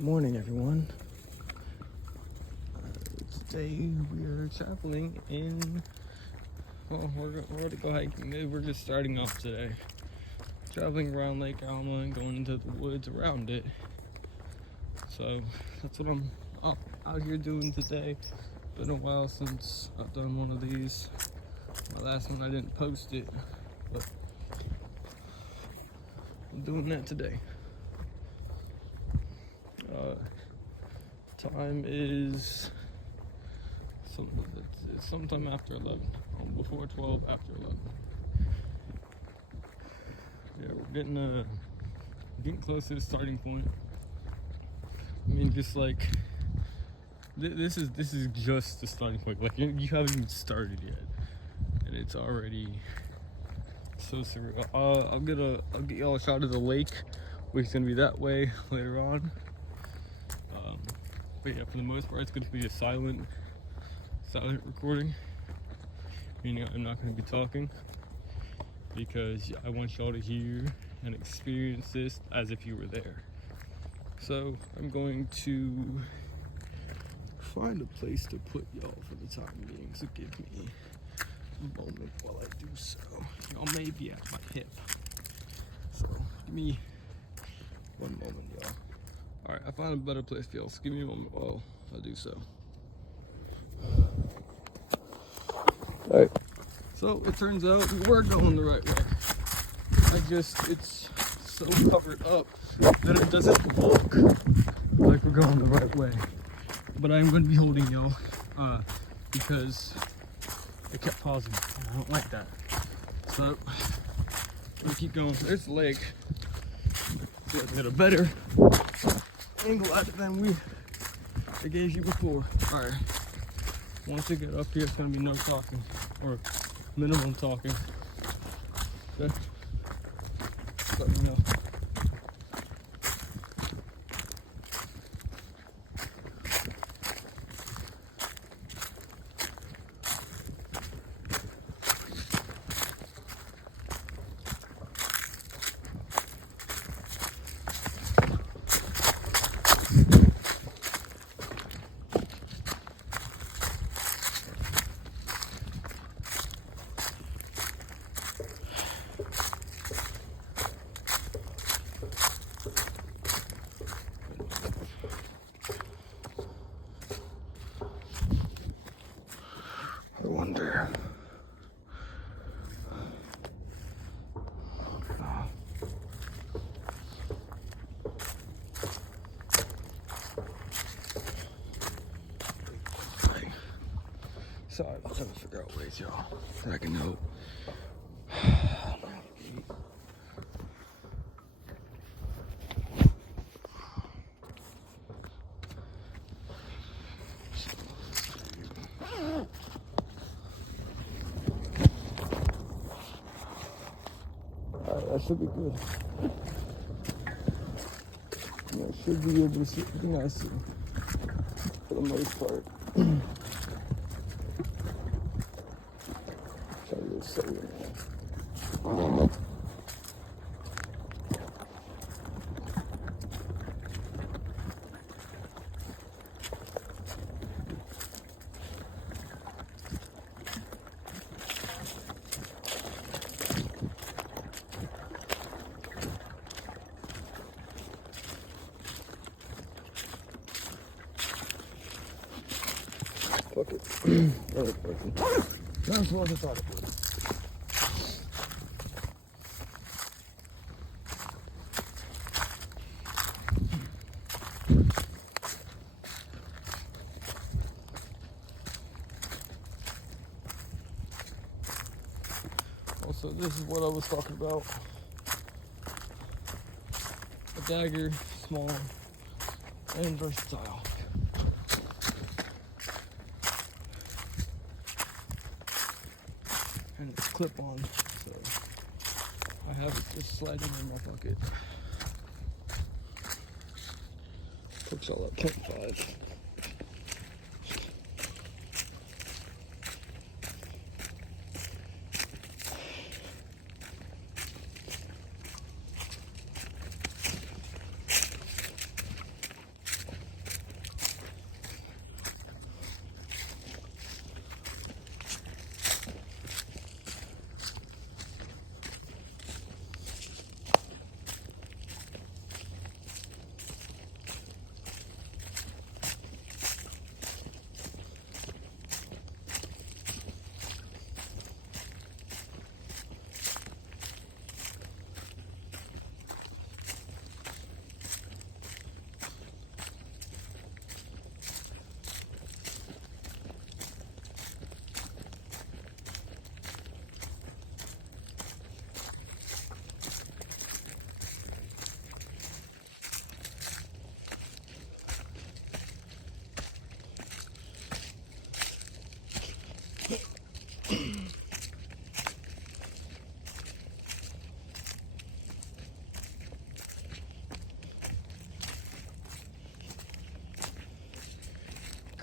Good morning, everyone. Today we are traveling in. Well, we're going to go hiking. We're just starting off today. Traveling around Lake Alma and going into the woods around it. So that's what I'm out here doing today. Been a while since I've done one of these. My last one I didn't post it, but I'm doing that today. Time is sometime after 11. Before 12, after 11. Yeah, we're getting close to the starting point. I mean, just like this is just the starting point. Like you haven't even started yet, and it's already so surreal. I'll get y'all a shot of the lake, which is gonna be that way later on. But yeah, for the most part, it's gonna be a silent recording. Meaning I'm not gonna be talking because I want y'all to hear and experience this as if you were there. So I'm going to find a place to put y'all for the time being. So give me a moment while I do so. Y'all may be at my hip. So give me one moment, y'all. Alright, I found a better place for y'all. So give me a moment while I do so. Alright. So it turns out we were going the right way. It's so covered up that it doesn't look like we're going the right way. But I'm going to be holding y'all because it kept pausing. I don't like that. So I'm going to keep going. There's the lake. So let's get a better angle at it than I gave you before. Alright. Once you get up here, it's going to be no talking. Or minimum talking. Okay? Let me know. I wonder. Sorry, I'm trying to figure out ways, y'all, that I can help. Alright, that should be good. I should be able to see everything I see for the most part. Try to get silly in there. Fuck it. Another person. That's what I thought it was. Also, this is what I was talking about. A dagger, small and versatile. And it's clip on, so I have it just sliding in my pocket. Hooks all at 0.5.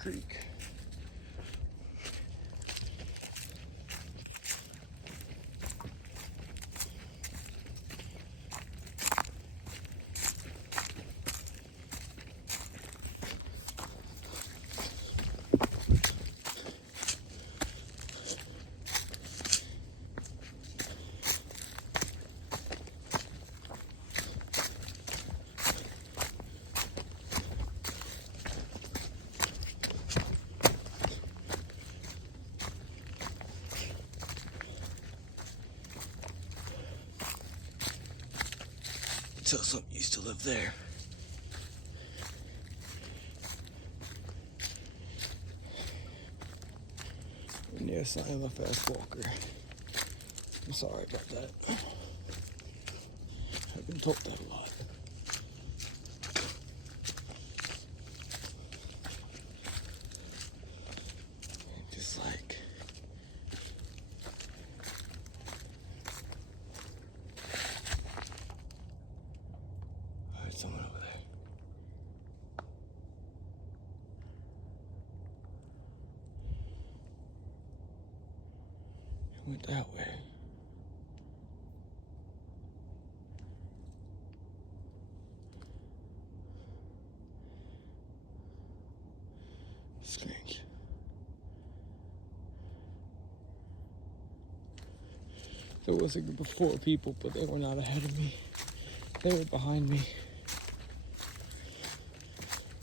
creek. Until something used to live there. And yes, I am a fast walker. I'm sorry about that. I've been told that a lot. Just like I heard someone over there. It went that way. Strange. There was a group of 4 people, but they were not ahead of me. They were behind me.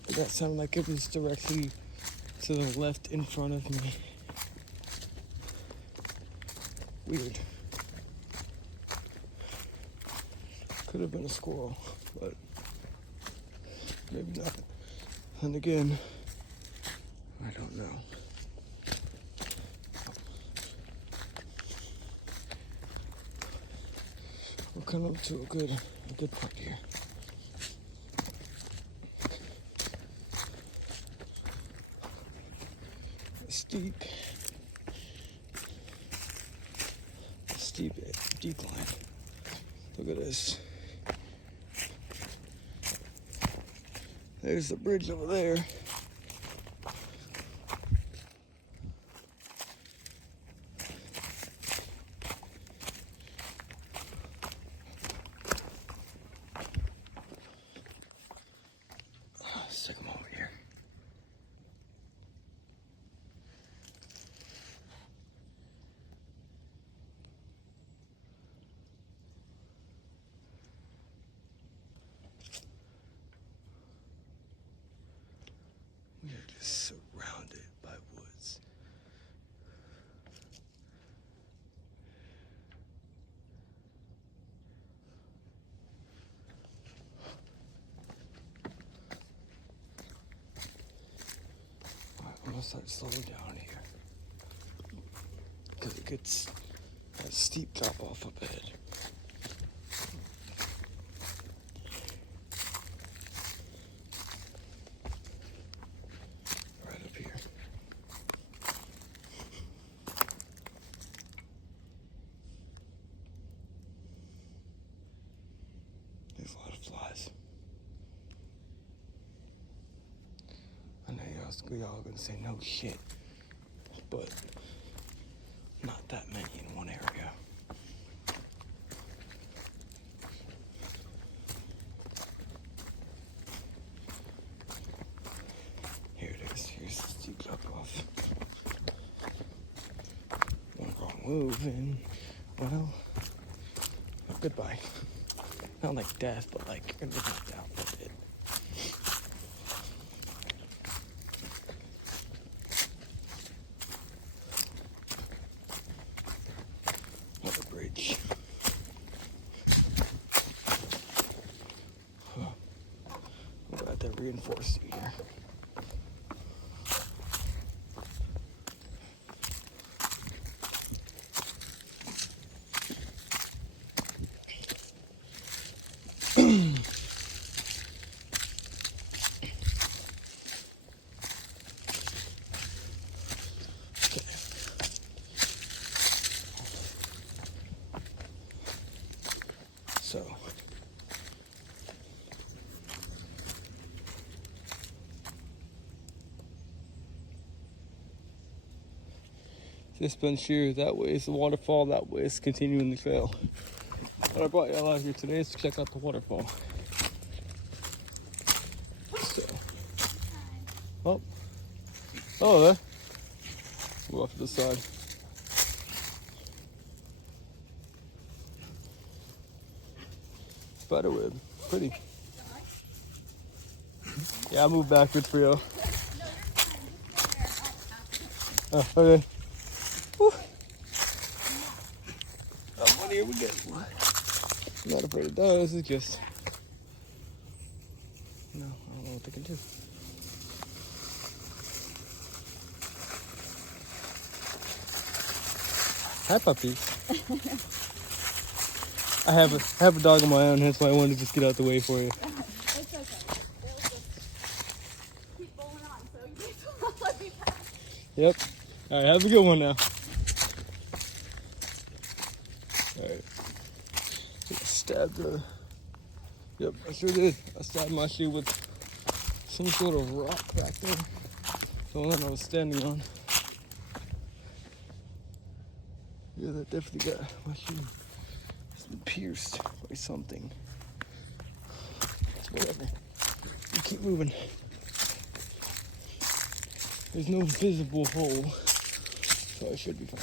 But that sounded like it was directly to the left in front of me. Weird. Could have been a squirrel, but maybe not. And again, I don't know. We're coming up to a good part here. A steep decline. Look at this. There's the bridge over there. Let's take them over here. We are just surrounded by woods. Alright, I'm gonna start slowing down here. Because it gets a steep drop off a bit. Right up here. There's a lot of flies. I know y'all are gonna say no shit, but not that many in one area. Here it is. Here's the steep drop off. One wrong move and, well, goodbye. Not like death, but like you're gonna be knocked out for a bit. Another bridge. I'm glad they're reinforcing here. So, this bench here, that way is the waterfall, that way is continuing the trail. But I brought y'all out here today is to check out the waterfall. So, oh, there. We're off to the side. Spiderweb, pretty. Yeah, I'll move backwards for y'all. Oh, okay. Whew. What here we go. I'm not afraid of dogs, it's just... No, I don't know what they can do. Hi, puppies. I have a dog of my own, that's why I wanted to just get out the way for you. It's okay. They'll just keep going on, so you just let me pass. Yep. All right, have a good one now. All right. I stabbed the... Yep, I sure did. I stabbed my shoe with some sort of rock back there. The one I was standing on. Yeah, that definitely got my shoe. It's been pierced by something. Whatever. We keep moving. There's no visible hole, so I should be fine.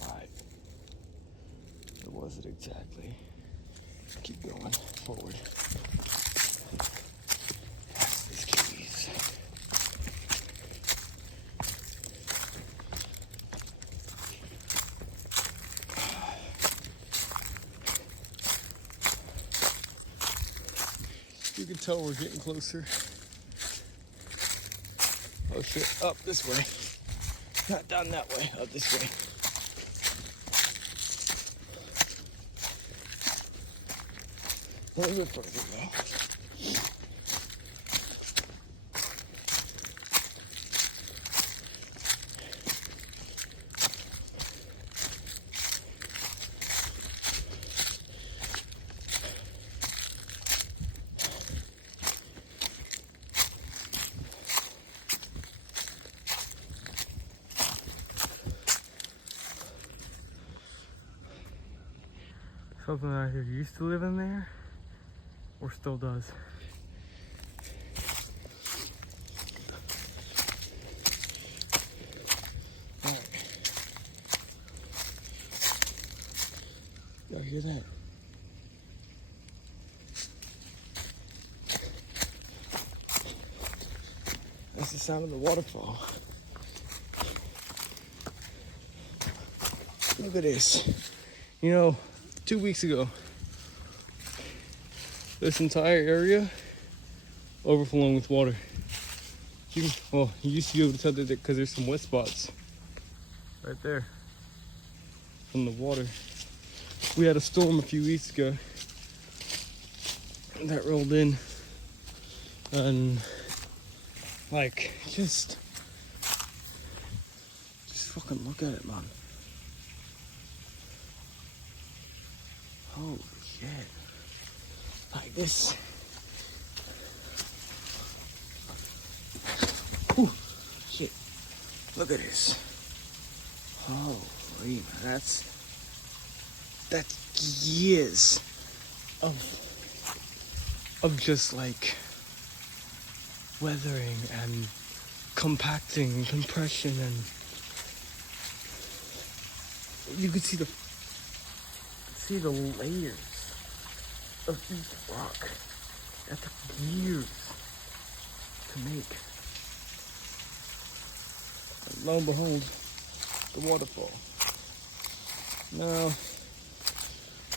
Alright. Where was it exactly? Keep going forward. Past these keys. You can tell we're getting closer. Oh shit, up this way. Not down that way, up this way. A little bit further though. Something out here used to live in there, or still does. Alright. Y'all hear that? That's the sound of the waterfall. Look at this. You know, 2 weeks ago, this entire area overflowing with water. You used to be able to tell that because there's some wet spots right there from the water. We had a storm a few weeks ago that rolled in, and like just fucking look at it, man. Holy shit. Like this. Ooh, shit. Look at this. Holy man, that's years of just like weathering and compacting and compression, and you could see the layers of each rock. That took years to make. And lo and behold, the waterfall. Now,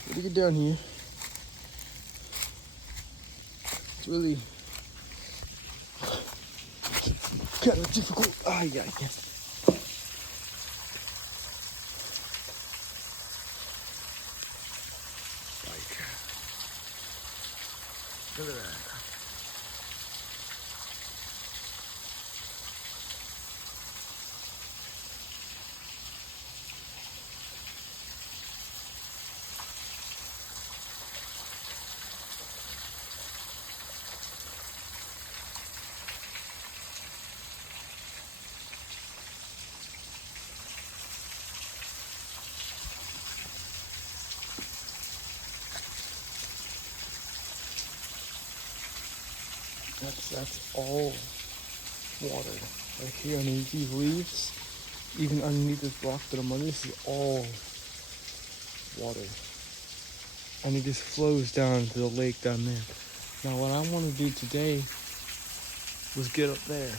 when you get down here, it's really kind of difficult. Ah, yeah, yeah. Look at that. That's all water. Right here underneath these leaves, even underneath this block that I'm on, this is all water. And it just flows down to the lake down there. Now what I want to do today was get up there.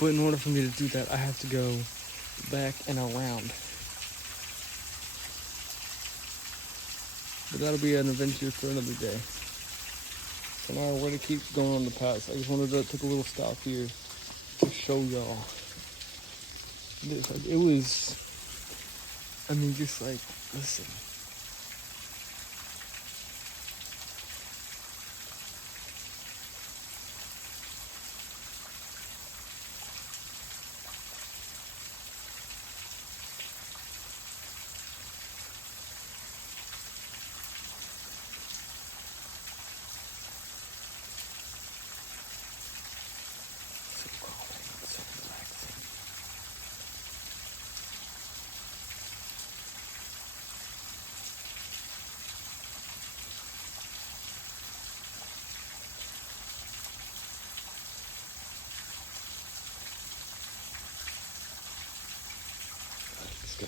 But in order for me to do that, I have to go back and around. But that'll be an adventure for another day. So now we're going to keep going on the path. I just wanted to take a little stop here to show y'all this. Like, it was, I mean, just like, listen. So calming, so relaxing. Let's go.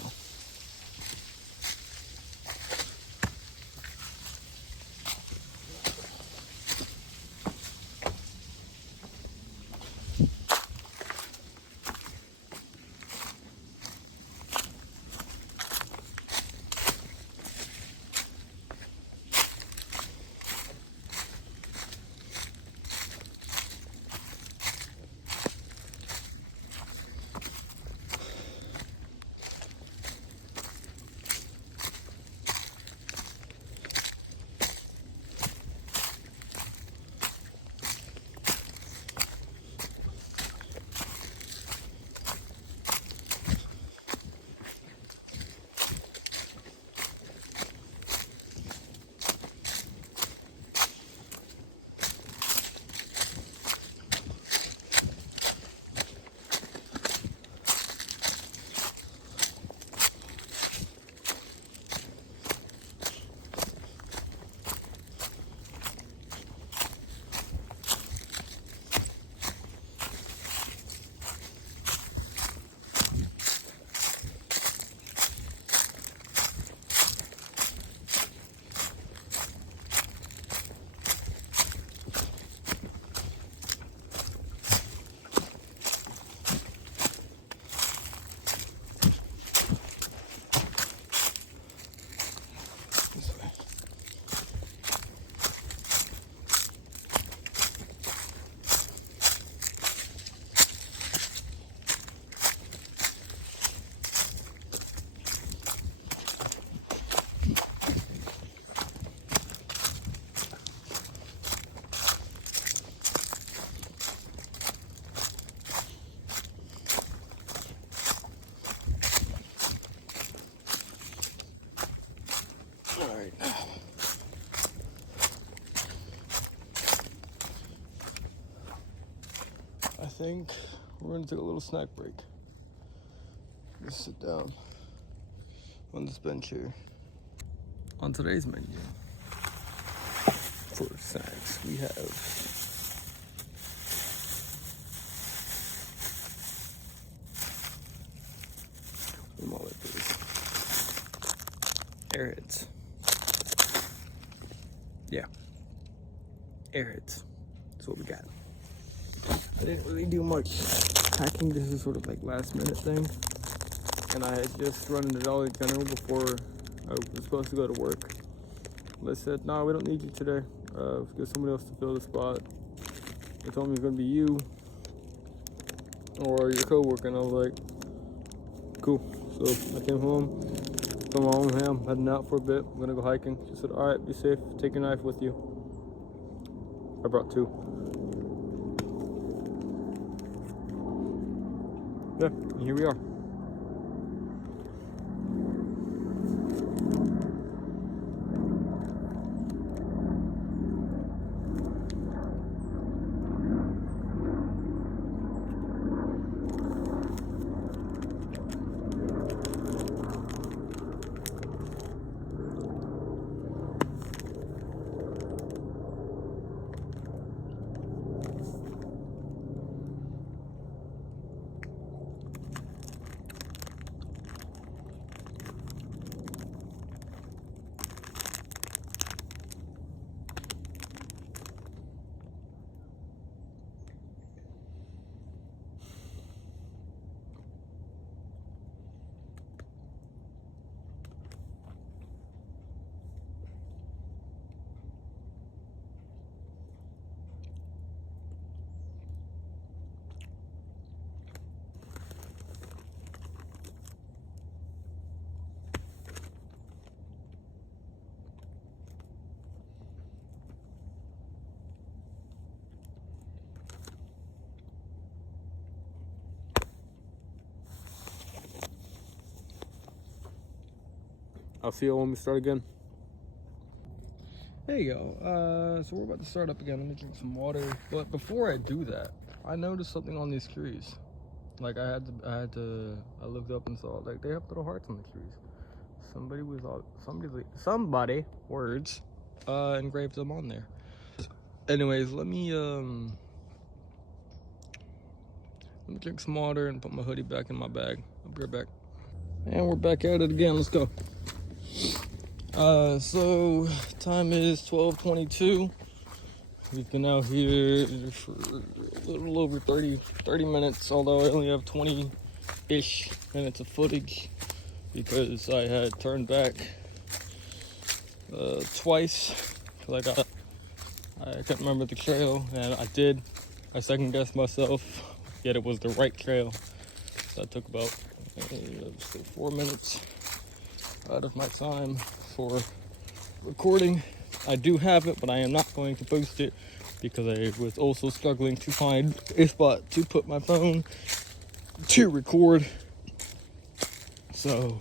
Alright. I think we're gonna take a little snack break. Just sit down on this bench here. On today's menu for snacks, we have Airheads. Yeah, Airheads. That's what we got. I didn't really do much packing. This is sort of like last minute thing. And I had just run into Dollar General before I was supposed to go to work. They said, no, we don't need you today. Get somebody else to fill the spot. They told me it's gonna be you or your coworker, and I was like, cool. So I came home, told my mom, hey, I'm heading out for a bit. I'm gonna go hiking. She said, all right, be safe. Take your knife with you. I brought 2. Yeah, and here we are. I'll see you when we start again. Hey y'all, so we're about to start up again. Let me drink some water. But before I do that, I noticed something on these trees. Like I looked up and saw like they have little hearts on the trees. Somebody words engraved them on there. Anyways, let me drink some water and put my hoodie back in my bag. I'll be right back. And we're back at it again. Let's go. So time is 12:22. We've been out here for a little over 30 minutes, although I only have 20-ish minutes of footage because I had turned back twice because I couldn't remember the trail, and I second guessed myself, yet it was the right trail. So I took about 4 minutes out of my time for recording. I do have it, but I am not going to post it because I was also struggling to find a spot to put my phone to record. So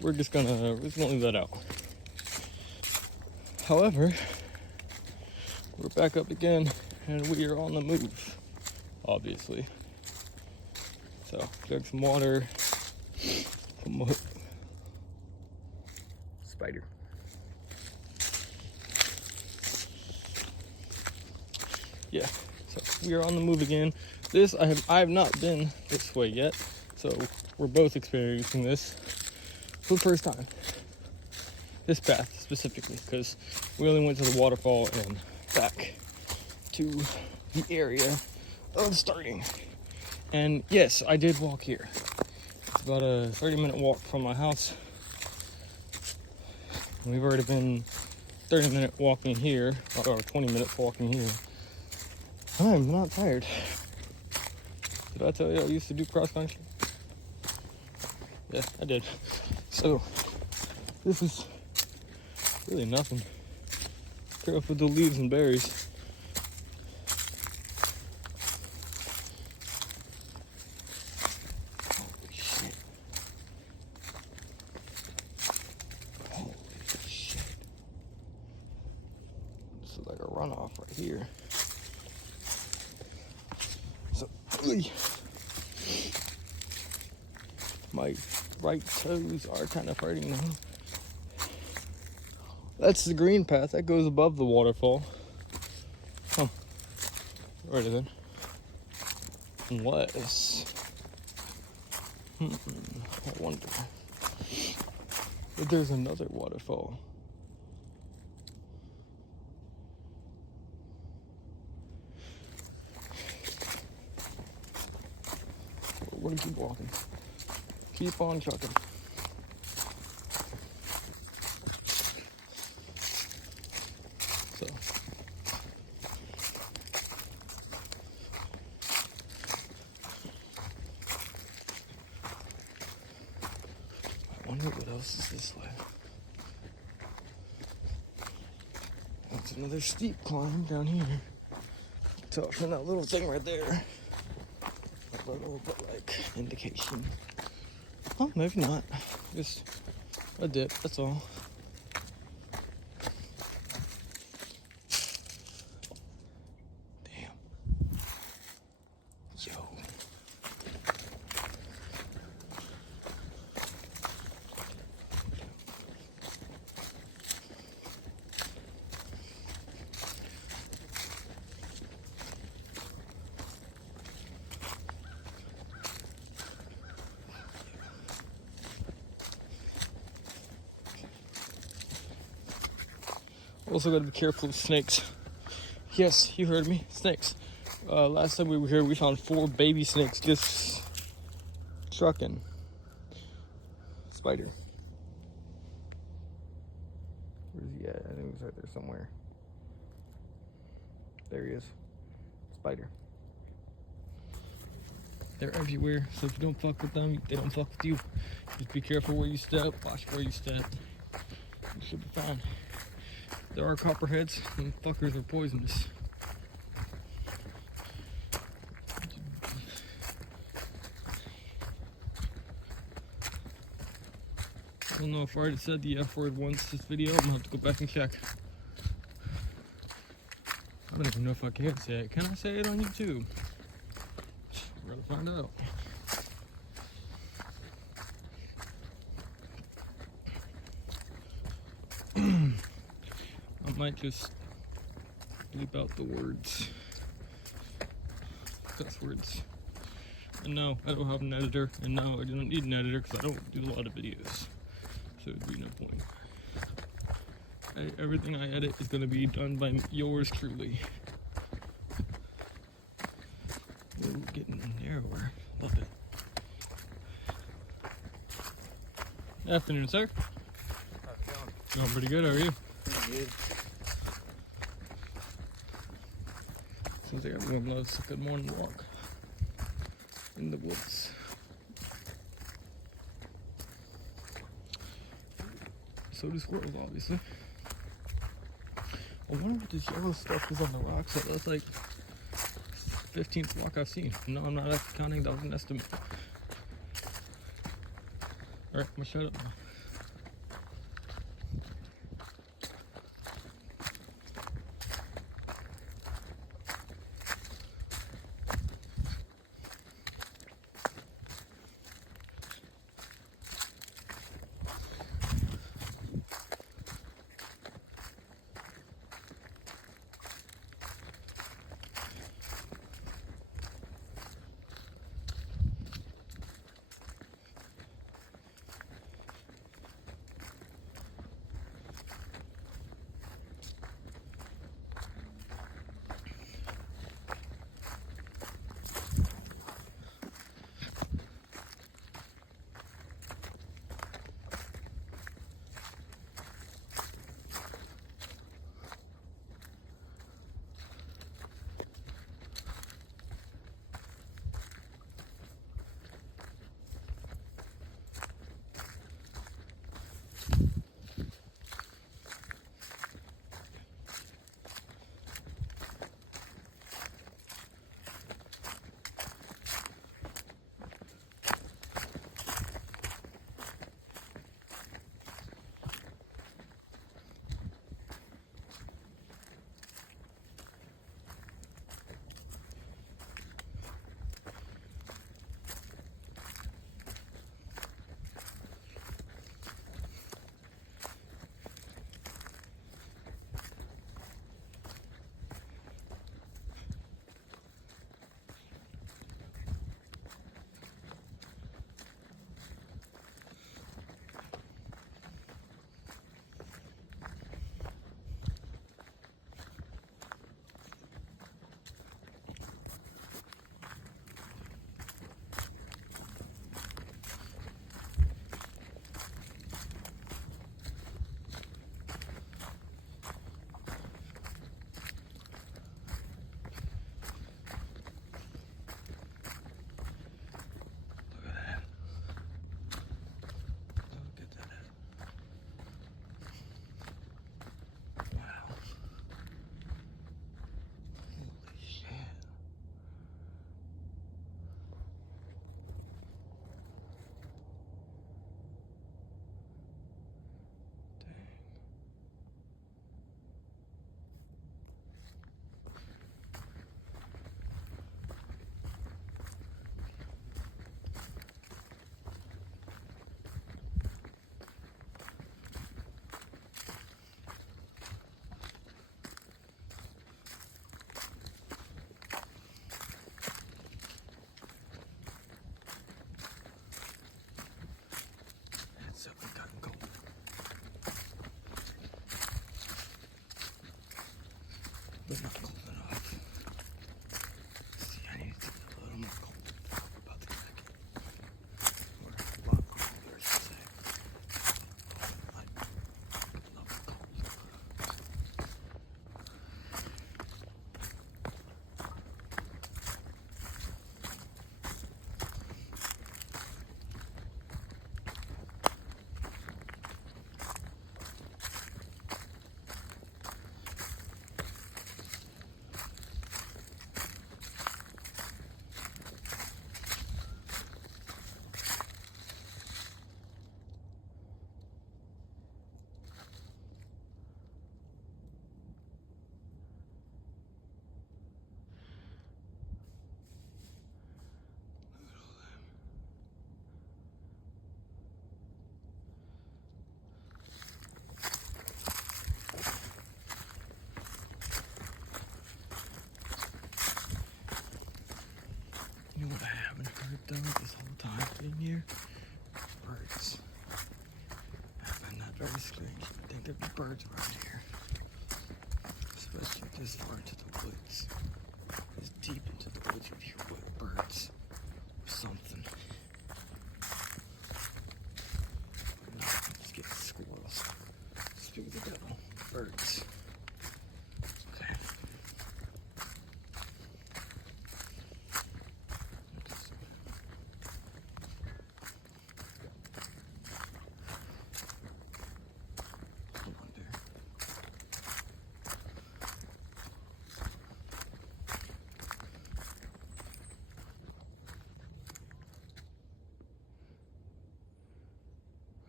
we're just gonna leave that out. However, we're back up again and we are on the move, obviously. So drink some water. Spider. Yeah, so we are on the move again. I have not been this way yet, so we're both experiencing this for the first time. This path specifically, because we only went to the waterfall and back to the area of starting. And yes, I did walk here. It's about a 30-minute walk from my house. And we've already been 30-minute walking here, or 20 minutes walking here. I'm not tired. Did I tell you I used to do cross country? Yeah, I did. So, this is really nothing. Careful with the leaves and berries. Holy shit. Holy shit. This is like a runoff right here. So, my right toes are kind of hurting now. That's the green path that goes above the waterfall. Huh. Alrighty then. Unless, I wonder if there's another waterfall. We're gonna keep walking. Keep on trucking. So. I wonder what else is this way. That's another steep climb down here. Tell from that little thing right there. A little bit like indication. Oh, maybe not. Just a dip, that's all. Damn. Yo. Also gotta be careful of snakes. Yes, you heard me, snakes. Last time we were here, we found 4 baby snakes just trucking. Spider. Where's he at? I think he's right there somewhere. There he is. Spider. They're everywhere, so if you don't fuck with them, they don't fuck with you. Just be careful where you step, watch where you step. You should be fine. There are copperheads, and fuckers are poisonous. don't know if I already said the F word once this video. I'm gonna have to go back and check. I don't even know if I can say it. Can I say it on YouTube? We're gonna find out. I might just bleep out the words. Cuss words. And no, I don't have an editor. And no, I don't need an editor because I don't do a lot of videos. So it'd be no point. Everything I edit is going to be done by yours truly. Ooh, getting narrower. Love it. Afternoon, sir. How's it going? Going pretty good, how are you? Pretty good. Seems like everyone loves a good morning walk in the woods. So do squirrels, obviously. I wonder what this yellow stuff is on the rocks. So that's like 15th walk I've seen. No, I'm not actually counting. That was an estimate. Alright, I'm gonna shut up now. You know what I haven't heard though this whole time being here? Birds. I find that very strange. I think there'd be birds around here. Especially this far into the woods. This deep into the woods, you'd hear what birds or something. No, I'm just getting squirrels. Speak of the devil. Birds. Okay. I wonder.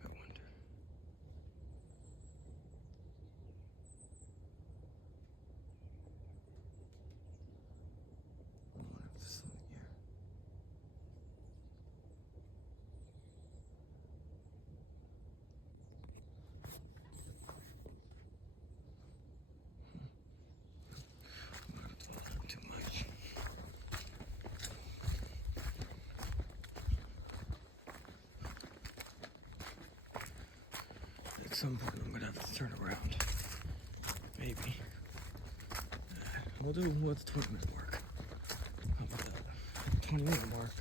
I wonder. I wonder if there's something here. I'm not dwelling on too much. At some point, I'm gonna have to turn around. Maybe. We'll do what's 20-minute mark. How about that? 20-minute mark.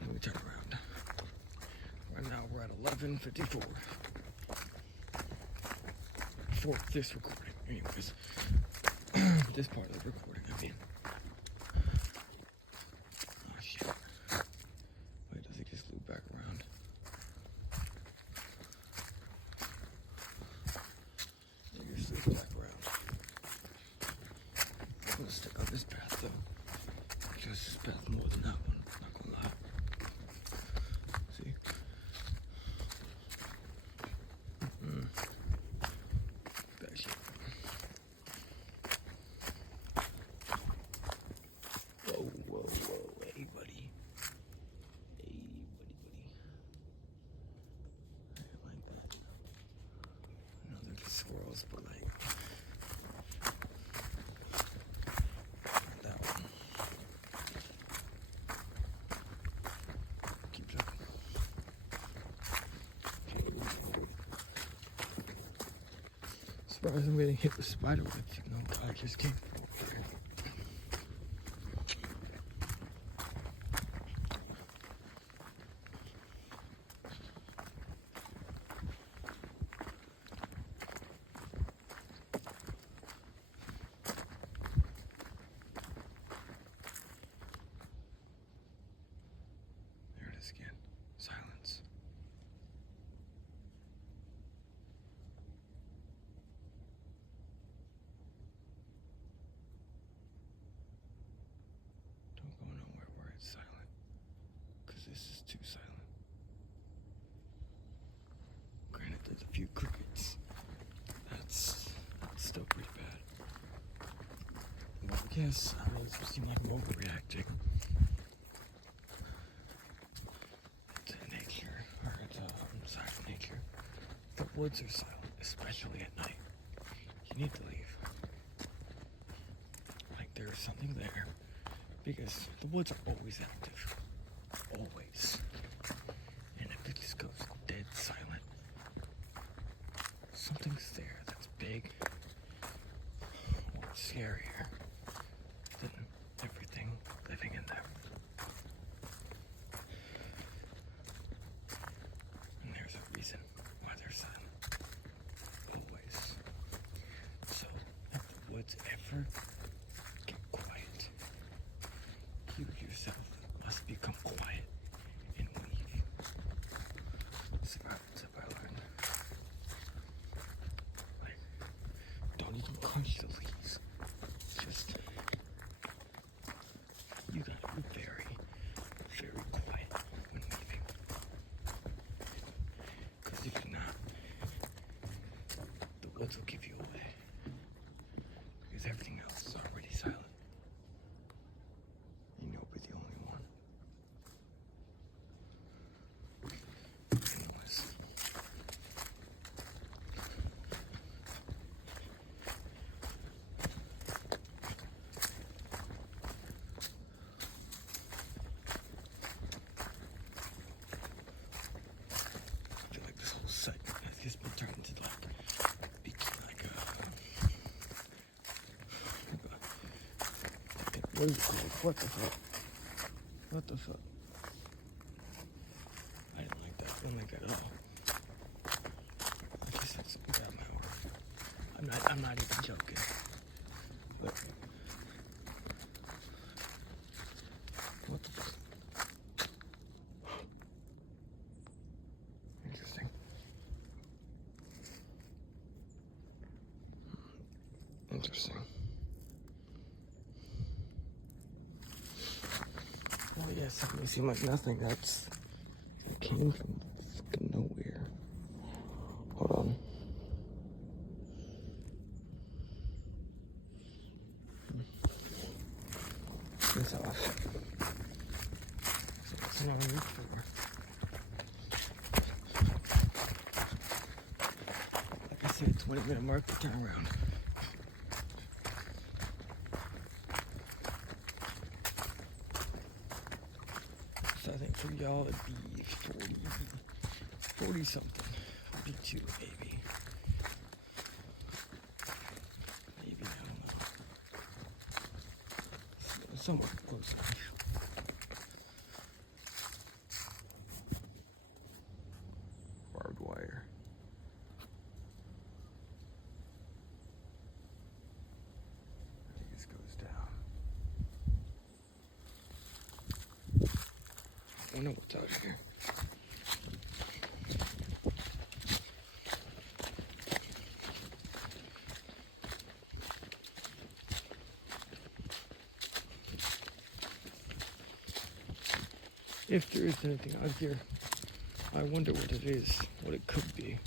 And we turn around. Right now we're at 11:54. For this recording, anyways. This part of the recording, I mean. Oh shit. Wait, does he just loop back around? He just loops back around. I'm gonna stick on this path though. Because this path more than that one, not gonna lie. See? That shit. Whoa, hey buddy. Hey buddy. I didn't like that. I know they're just squirrels, but like that one. Keep looking. Surprised I'm getting hit with spider webs, even though I just came over here. There it is again. Silence. Don't go nowhere where it's silent, because this is too silent. Granted, there's a few crickets. That's still pretty bad. Well, I guess, it seems like I'm overreacting to nature, or to silent nature. The woods are silent, especially at night. You need to leave. Like there's something there, because the woods are always active. Always. And if it just goes dead silent, something's there that's big or scarier than everything living in there. And there's a reason why they're silent. Always. So, if the woods ever get quiet, you yourself must become quiet in What the fuck? What the fuck? I didn't like that. I didn't like that at all. I just had something grab my arm. I'm not even joking. But what the fuck? Interesting. Interesting. Oh yeah, something may seem like nothing. That came from fucking nowhere. Hold on. It's off. So what's another week for? Like I said, 20-minute mark to turn around. So I think for y'all it'd be 40 something. 42 maybe. Maybe, I don't know. Somewhere close enough. Barbed wire. I think this goes down. I don't know what's out here. If there is anything out here, I wonder what it is, what it could be.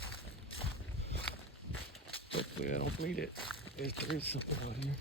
Hopefully I don't bleed it, if there is something out here.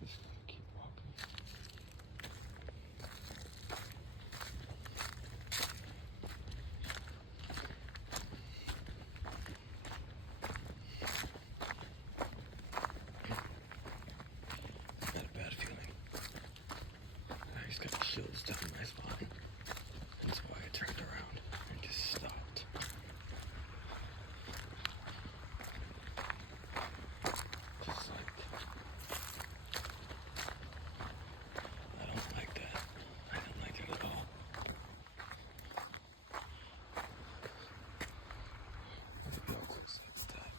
Just keep walking. I got a bad feeling. I just got chills down my spine. That's why I turned around and just stopped. Just like, I don't like that. I don't like it at all. Look at how close that's that.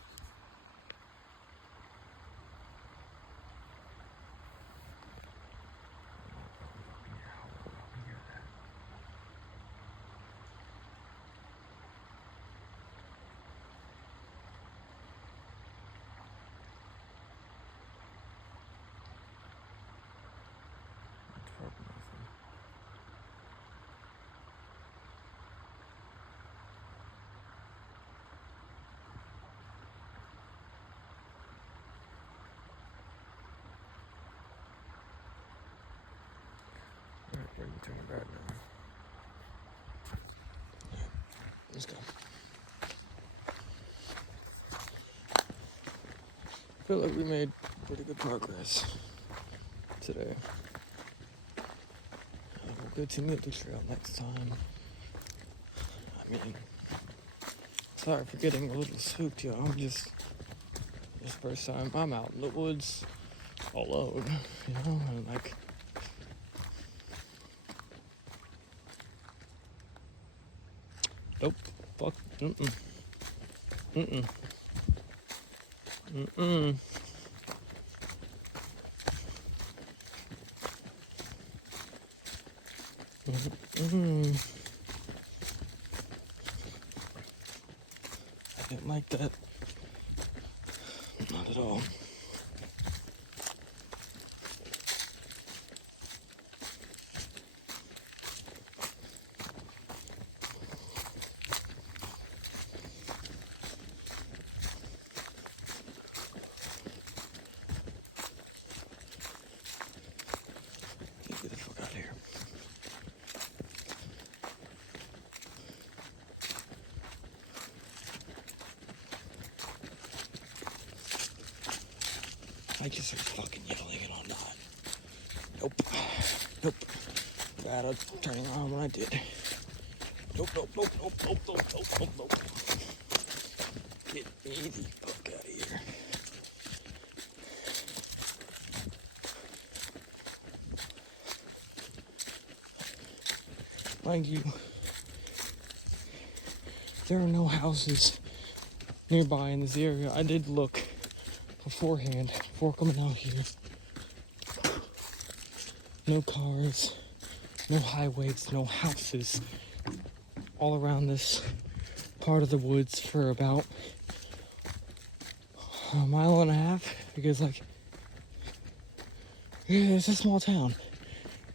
Alright, we're gonna turn it back now. Yeah, let's go. I feel like we made pretty good progress today. We'll continue the trail next time. I mean, sorry for getting a little spooked, yo. This first time I'm out in the woods alone, you know, and like, nope, fuck, mm-mm. Mm-mm. Mm-mm. I didn't like that. Not at all. Get the fuck out of here. I just heard fucking yelling and I'm not. Nope. Nope. Bad at turning around when I did. Nope, nope, nope, nope, nope, nope, nope, nope, nope. Get me the fuck out of here. Mind you, there are no houses nearby in this area. I did look beforehand before coming out here. No cars, no highways, no houses all around this part of the woods for about a mile and a half, because like, yeah, it's a small town.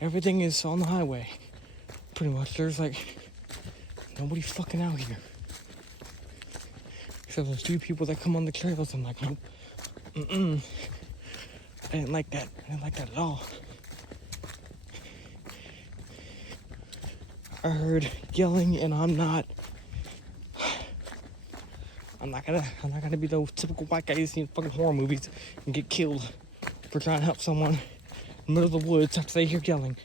Everything is on the highway, pretty much. There's like nobody fucking out here, except those few people that come on the trails. I'm like, nope, I didn't like that. I didn't like that at all. I heard yelling, and I'm not gonna be those typical white guys you see in fucking horror movies and get killed for trying to help someone in the middle of the woods after they hear yelling.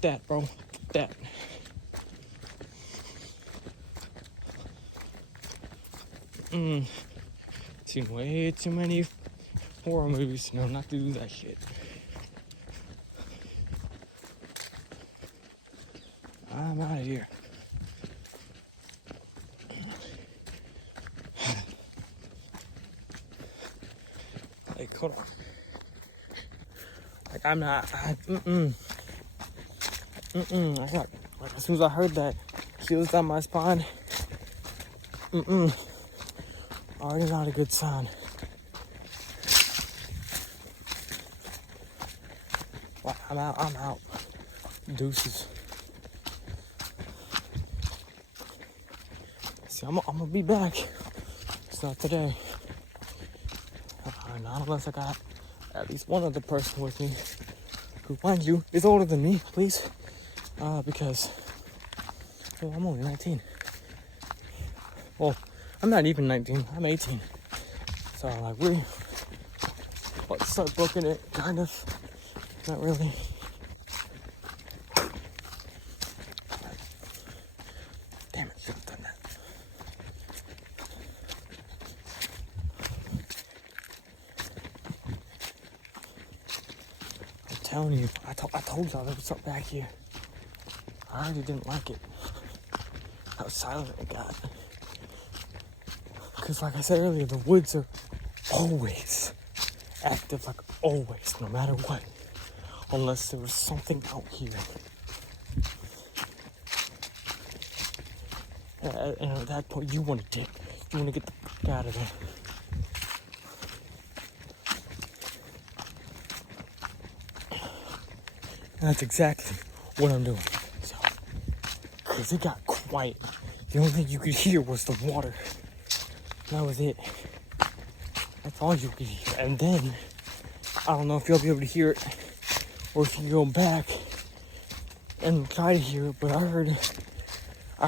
That, bro. That. Seen way too many horror movies to know not to do that shit. I'm out of here. Like, hold on. Like, I'm not. I got, like, as soon as I heard that, chills down my spine. Already not a good sign. Well, I'm out. Deuces. See, I'm gonna be back. It's not today. Not unless I got at least one other person with me, who, mind you, is older than me, please. Because, well, I'm only 19. Well, I'm not even 19, I'm 18. So, like, really, let's start booking it, kind of. Not really. Damn it, should have done that. I'm telling you, I told y'all there was something back here. I already didn't like it. How silent it got. Because like I said earlier, the woods are always active, like always, no matter what. Unless there was something out here. And at that point, you want to dip. You want to get the fuck out of there. And that's exactly what I'm doing. So, because it got quiet. The only thing you could hear was the water. That was it. That's all you could hear. And then, I don't know if you'll be able to hear it, or if you go back and try to hear it, but I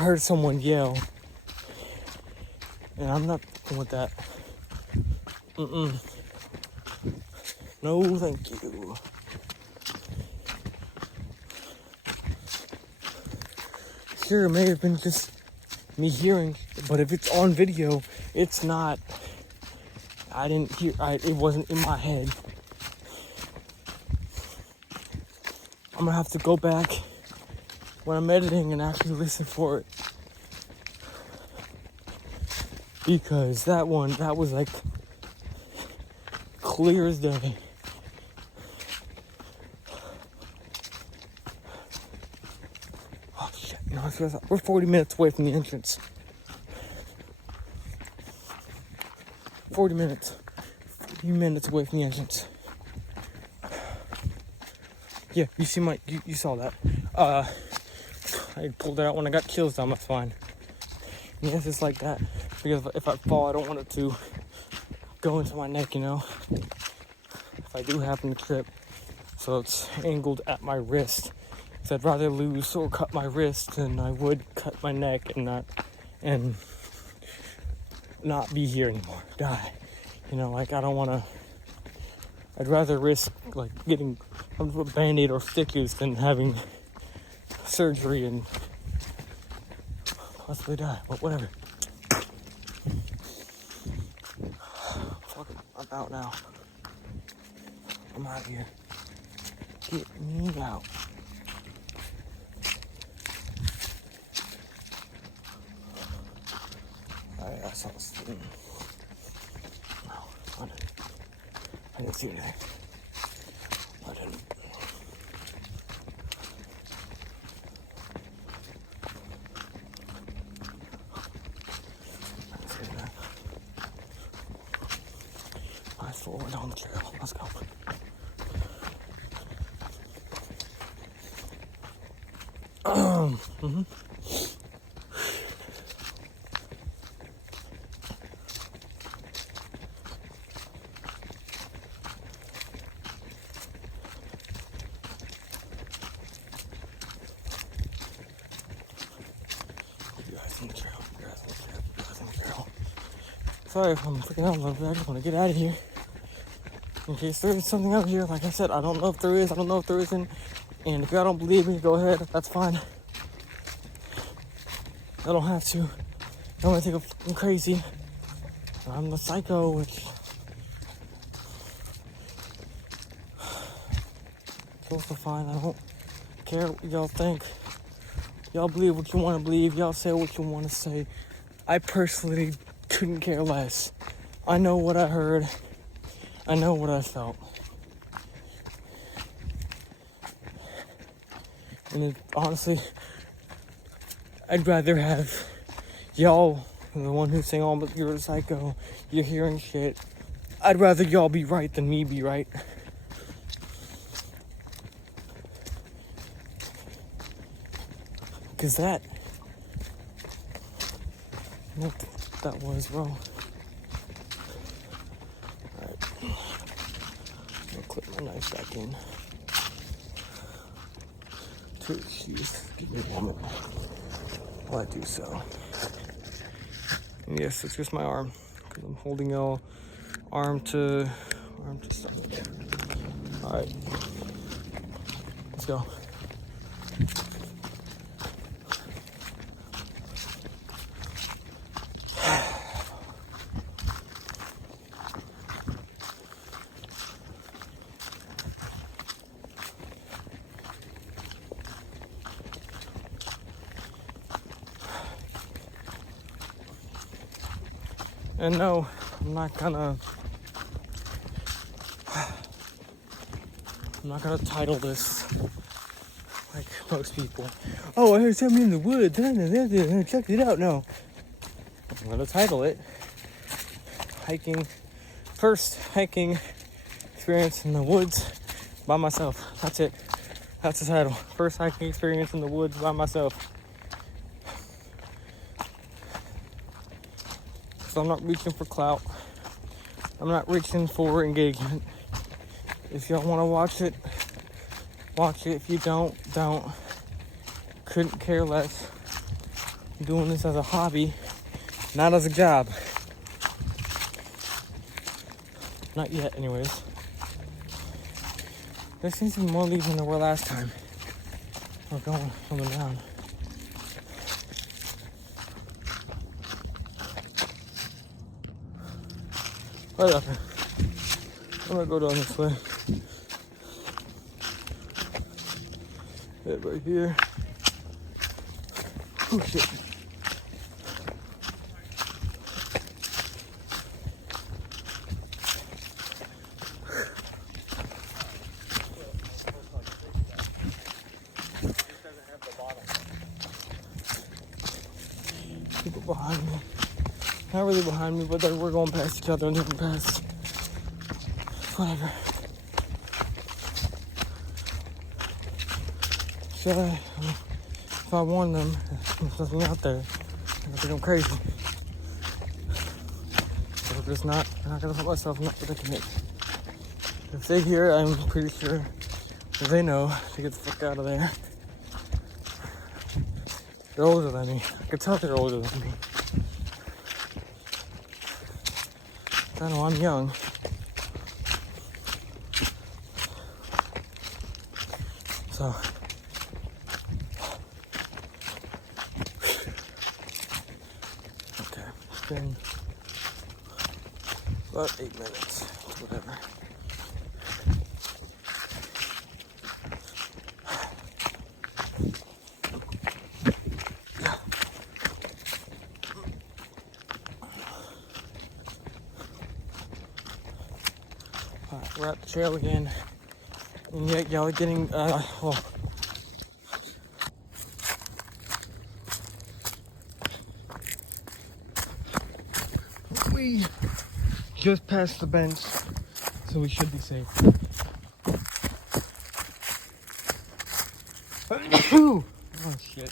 heard someone yell. And I'm not fucking with that. No, thank you. Sure, it may have been just me hearing, but if it's on video, it's not. I didn't hear. It wasn't in my head. I'm gonna have to go back when I'm editing and actually listen for it, because that was like clear as day. Oh shit, you know, we're 40 minutes away from the entrance. 40 minutes. 40 minutes away from the entrance. Yeah, you see you saw that. I pulled it out when I got chills down my spine. Yes, it's like that. Because if I fall, I don't want it to go into my neck, you know. If I do happen to trip. So it's angled at my wrist. So I'd rather lose or cut my wrist than I would cut my neck and not be here anymore. Die. You know, like I don't want to. I'd rather risk like getting a band-aid or stitches than having surgery and possibly die. But whatever. Fuck it. I'm out now. I'm out of here. Get me out. I saw something. No, I didn't see anything. I didn't. Fast forward down the trail. Let's go. Mm-hmm. Sorry if I'm freaking out a little bit. I just want to get out of here. In case there is something out here, like I said, I don't know if there is, I don't know if there isn't. And if y'all don't believe me, go ahead. That's fine. I don't have to. I don't want to think I'm crazy. I'm the psycho, which it's also fine. I don't care what y'all think. Y'all believe what you want to believe. Y'all say what you want to say. I personally couldn't care less. I know what I heard. I know what I felt. And honestly, I'd rather have y'all, the one who's saying, oh, but you're a psycho, you're hearing shit. I'd rather y'all be right than me be right. Because that was, bro. Alright. I'll clip my knife back in. Jeez, give me a moment while I do so. And yes, it's just my arm, because I'm holding y'all arm to stomach. Alright. Let's go. And no, I'm not gonna title this like most people. Oh, I heard something in the woods. Check it out. No, I'm gonna title it first hiking experience in the woods by myself. That's it. That's the title. First hiking experience in the woods by myself. So I'm not reaching for clout. I'm not reaching for engagement. If y'all want to watch it, watch it. If you don't. Couldn't care less. I'm doing this as a hobby, not as a job. Not yet, anyways. There seems to be more leaves than there were last time. We're coming down. Right up here. I'm gonna go down this way. Head right here. Oh shit. really behind me, but then we're going past each other and different paths. Whatever. Should I? If I warn them, there's nothing out there. I think I'm crazy. So I'm just not gonna put myself in that predicament. If they hear, I'm pretty sure that they know to get the fuck out of there. They're older than me. I can tell they're older than me. I know I'm young. So okay, it's been about 8 minutes, whatever. Alright, we're at the trail again. And yet y'all are getting well, we just passed the bench, so we should be safe. Oh shit.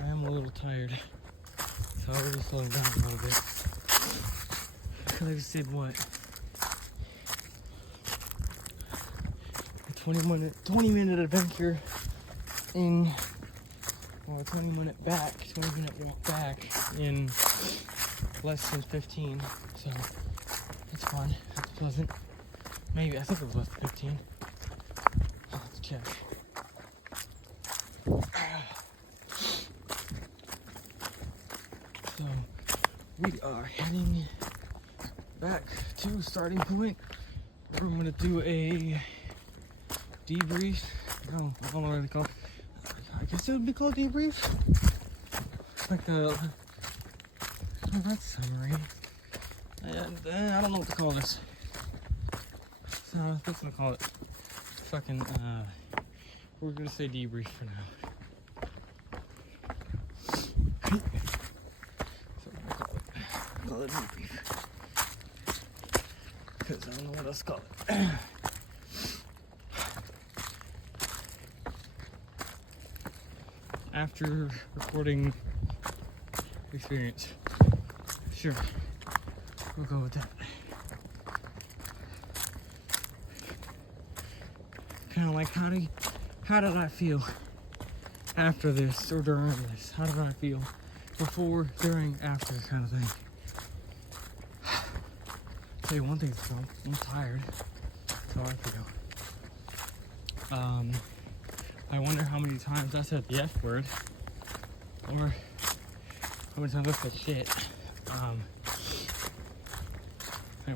I am a little tired, so I will be slowing down a little bit. Cause I just did what? A 20-minute adventure in, or a 20-minute walk back in less than 15. So that's fun. That's pleasant. Maybe I think it was less than 15. I'll have to check. So we are heading back to starting point. We're gonna do a debrief. I don't know what they call it. I guess it would be called debrief. Like a summary. And I don't know what to call this. So I'm just gonna call it fucking we're gonna say debrief for now. Call it debrief. Because I don't know what else to call it. After recording experience. Sure. We'll go with that. Kinda like how did I feel after this or during this? How did I feel before, during, after kind of thing? Tell you one thing, I'm tired. That's how I feel. I wonder how many times I said the F word, or how many times I said shit. I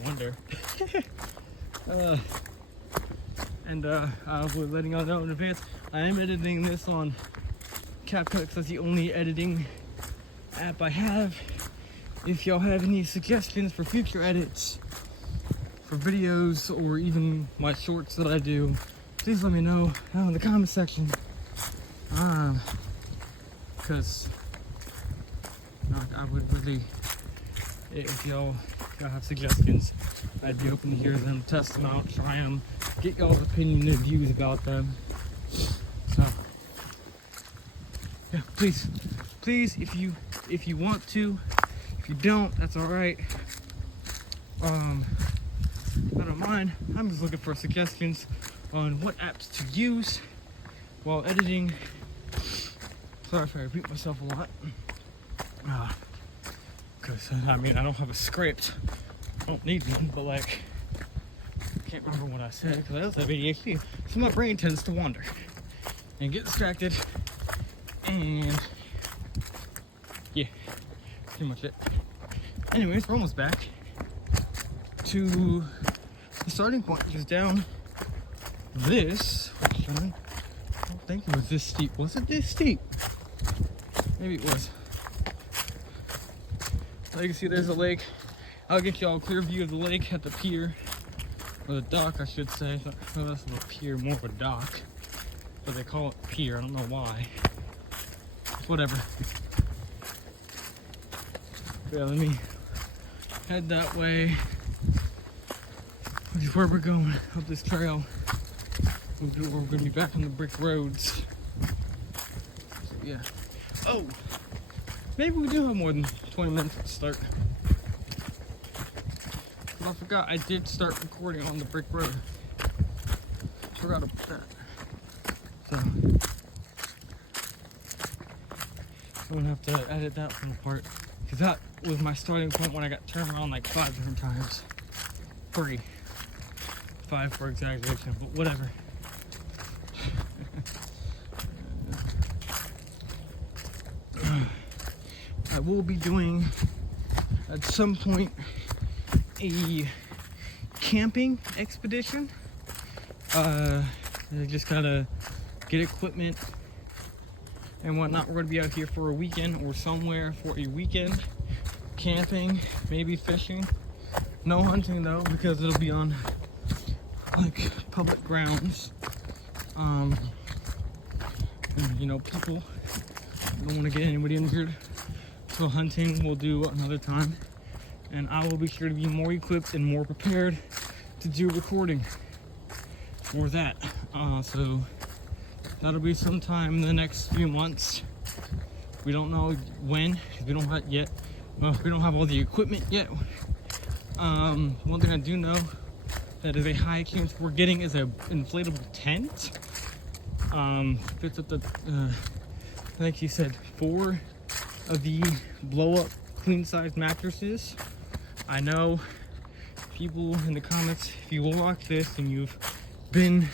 wonder. I was letting y'all know in advance, I am editing this on CapCut because that's the only editing app I have. If y'all have any suggestions for future edits, for videos, or even my shorts that I do, please let me know down in the comment section. Because I would really, if y'all have suggestions, I'd be open to hear them, test them out, try them, get y'all's opinion and views about them. So yeah, please, if you want to, if you don't, that's all right. I don't mind. I'm just looking for suggestions on what apps to use while editing. Sorry if I repeat myself a lot. Because, I mean, I don't have a script. I don't need one, but like, I can't remember what I said because I also have ADHD. So my brain tends to wander and get distracted. And yeah, pretty much it. Anyways, we're almost back to the starting point, which is down this. I don't think it was this steep. Was it this steep? Maybe it was. So you can see there's a lake. I'll get y'all a clear view of the lake at the pier. or the dock, I should say. Well, less of a pier, more of a dock. But they call it pier. I don't know why. Whatever. Yeah, let me head that way, which is where we're going up this trail. We're gonna be back on the brick roads. So yeah. Oh, maybe we do have more than 20 minutes to start. But I forgot I did start recording on the brick road. Forgot about that. So I'm gonna have to edit that one apart, because that was my starting point when I got turned around like 5 different times. 3. 5 for exaggeration, but whatever. I will be doing at some point a camping expedition. I just gotta get equipment and whatnot. We're gonna be out here for a weekend or somewhere for a weekend. Camping, maybe fishing. No hunting though, because it'll be on like public grounds. And, you know, people don't want to get anybody injured. So hunting we'll do another time. And I will be sure to be more equipped and more prepared to do recording for that. So that'll be sometime in the next few months. We don't know when, because we don't have yet. Well, we don't have all the equipment yet. One thing I do know that is a high chance we're getting is an inflatable tent. Fits up the, I think he said 4 of the blow-up queen-size mattresses. I know people in the comments, if you will watch this and you've been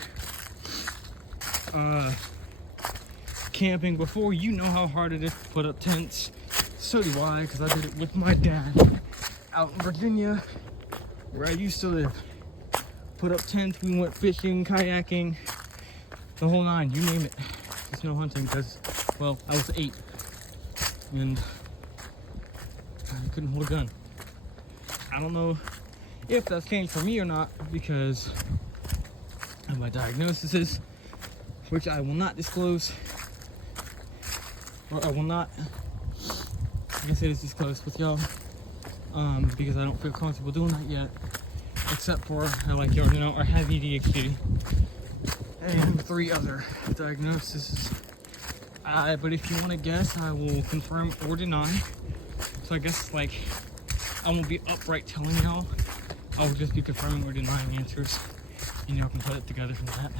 camping before, you know how hard it is to put up tents. So do I, because I did it with my dad out in Virginia, where I used to live. Put up tents, we went fishing, kayaking, the whole 9, you name it. There's no hunting because, well, I was 8 and I couldn't hold a gun. I don't know if that's changed for me or not, because of my diagnoses, which I will not disclose, or I will not, I guess it is disclosed with y'all, because I don't feel comfortable doing that yet, except for, I like y'all to know, I have ADHD and 3 other diagnoses. But if you want to guess, I will confirm or deny. So I guess, like, I won't be upright telling y'all. I will just be confirming or denying answers, and y'all can put it together from that.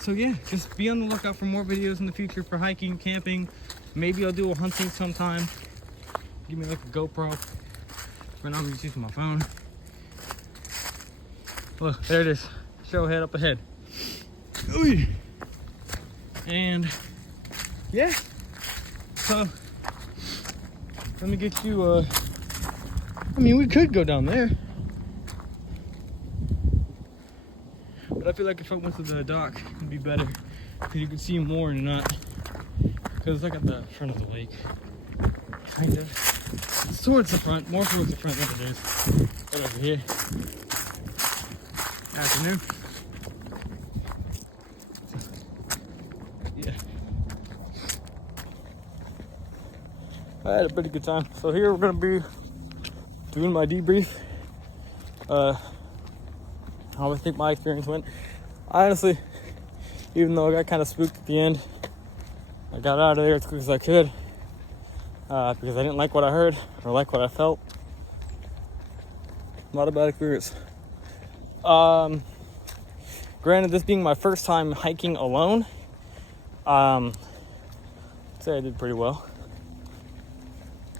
So yeah, just be on the lookout for more videos in the future for hiking, camping. Maybe I'll do a hunting sometime. Give me like a GoPro. Right now I'm just using my phone. Look, there it is. Showhead up ahead. Ooh. And yeah. So let me get you I mean, we could go down there. But I feel like if I went to the dock, it'd be better. Because you could see more and not. Because it's like at the front of the lake. Kind of. It's towards the front. More towards the front than it is. Right over here. Afternoon. Yeah. I had a pretty good time. So here we're going to be doing my debrief. How I think my experience went. Honestly, even though I got kind of spooked at the end, I got out of there as quick as I could, because I didn't like what I heard or like what I felt. Not a bad experience. Granted, this being my first time hiking alone, I'd say I did pretty well.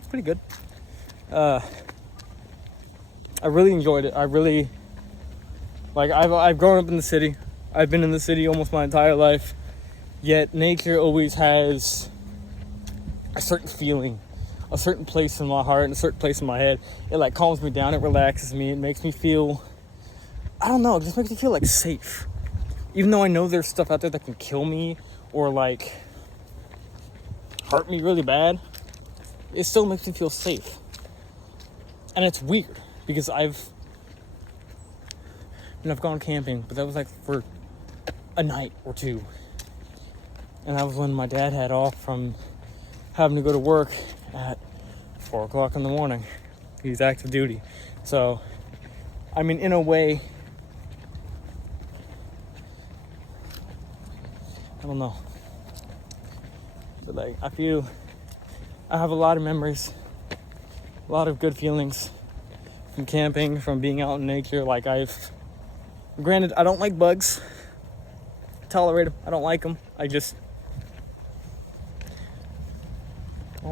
Pretty good. I really enjoyed it. I've grown up in the city. I've been in the city almost my entire life. Yet nature always has a certain feeling, a certain place in my heart and a certain place in my head. It like calms me down, it relaxes me, it makes me feel, I don't know, it just makes me feel like safe. Even though I know there's stuff out there that can kill me or like hurt me really bad, it still makes me feel safe. And it's weird because I've gone camping, but that was like for a night or two. And that was when my dad had off from having to go to work at 4 o'clock in the morning. He's active duty. So, I mean, in a way, I don't know. But like, I have a lot of memories, a lot of good feelings from camping, from being out in nature. Like granted, I don't like bugs. Tolerate them. I don't like them. I don't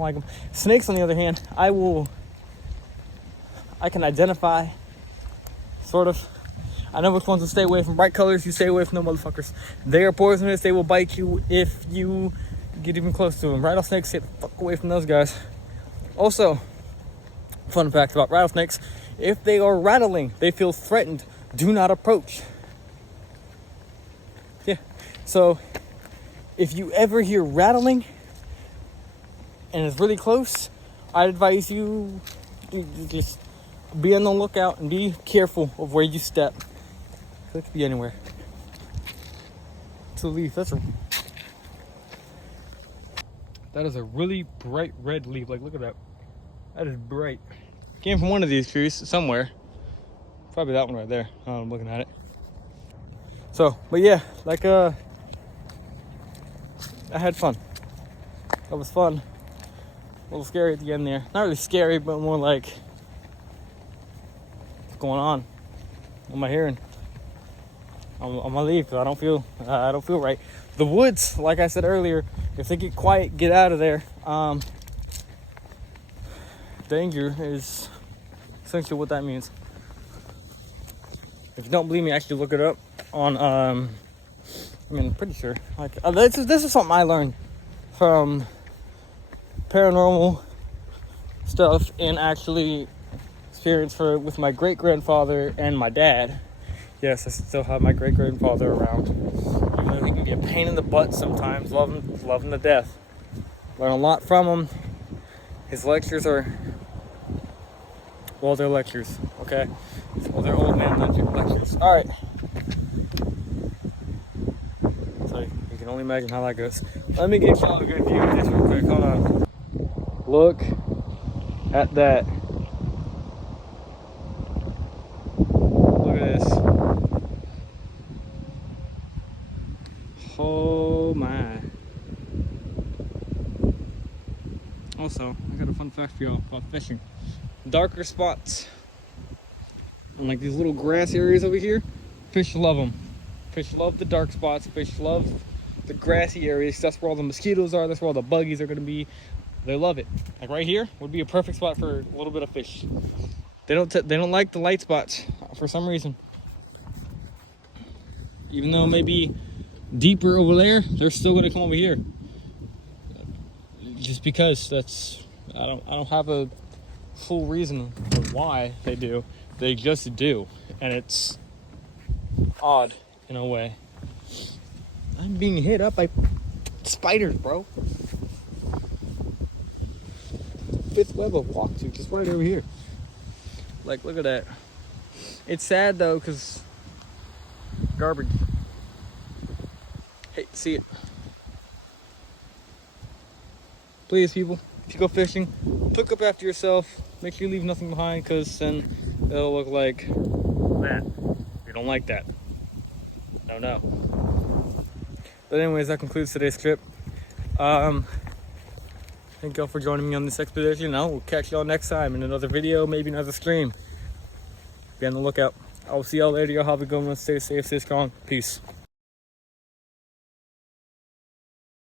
like them. Snakes, on the other hand, I can identify, sort of. I know which ones to stay away from. Bright colors, you stay away from no motherfuckers. They are poisonous. They will bite you if you get even close to them. Rattlesnakes, stay the fuck away from those guys. Also, fun fact about rattlesnakes, if they are rattling, they feel threatened. Do not approach. Yeah. So, if you ever hear rattling and it's really close, I'd advise you just be on the lookout and be careful of where you step. It could be anywhere. It's a leaf. That is a really bright red leaf. Like, look at that. That is bright. Came from one of these trees somewhere. Probably that one right there. I'm looking at it. So, but yeah, like I had fun. That was fun. A little scary at the end there. Not really scary, but more like, what's going on? What am I hearing? I'm gonna leave because I don't feel right. The woods, like I said earlier, if they get quiet, get out of there. Danger is essentially what that means. If you don't believe me, actually look it up on. I'm pretty sure. Like this is something I learned from paranormal stuff and actually experience with my great grandfather and my dad. Yes, I still have my great grandfather around. Even though he can be a pain in the butt sometimes, love him to death. Learn a lot from him. His lectures are, well, they're lectures, okay? Well, they're old man lectures. All right. So you can only imagine how that goes. Let me get y'all a good view of this real quick. Hold on. Look at that. Look at this. Oh my. Also, I got a fun fact for y'all about fishing. Darker spots on like these little grass areas over here, fish love them. Fish love the dark spots. Fish love the grassy areas. That's where all the mosquitoes are. That's where all the buggies are going to be. They love it. Like right here would be a perfect spot for a little bit of fish. They don't like the light spots for some reason. Even though maybe deeper over there, they're still going to come over here. Just because I don't have a full reason of why they do. They just do, and it's odd in a way. I'm being hit up by spiders, bro. Fifth web I've walked to, just right over here. Like, look at that. It's sad though, cause garbage. Hate to see it. Please, people, if you go fishing, pick up after yourself. Make sure you leave nothing behind, cause then it'll look like, man, we don't like that. No. But anyways, that concludes today's trip. Thank y'all for joining me on this expedition. We'll catch y'all next time in another video, maybe another stream. Be on the lookout. I will see y'all later. Y'all have a good one. Stay safe, stay strong. Peace.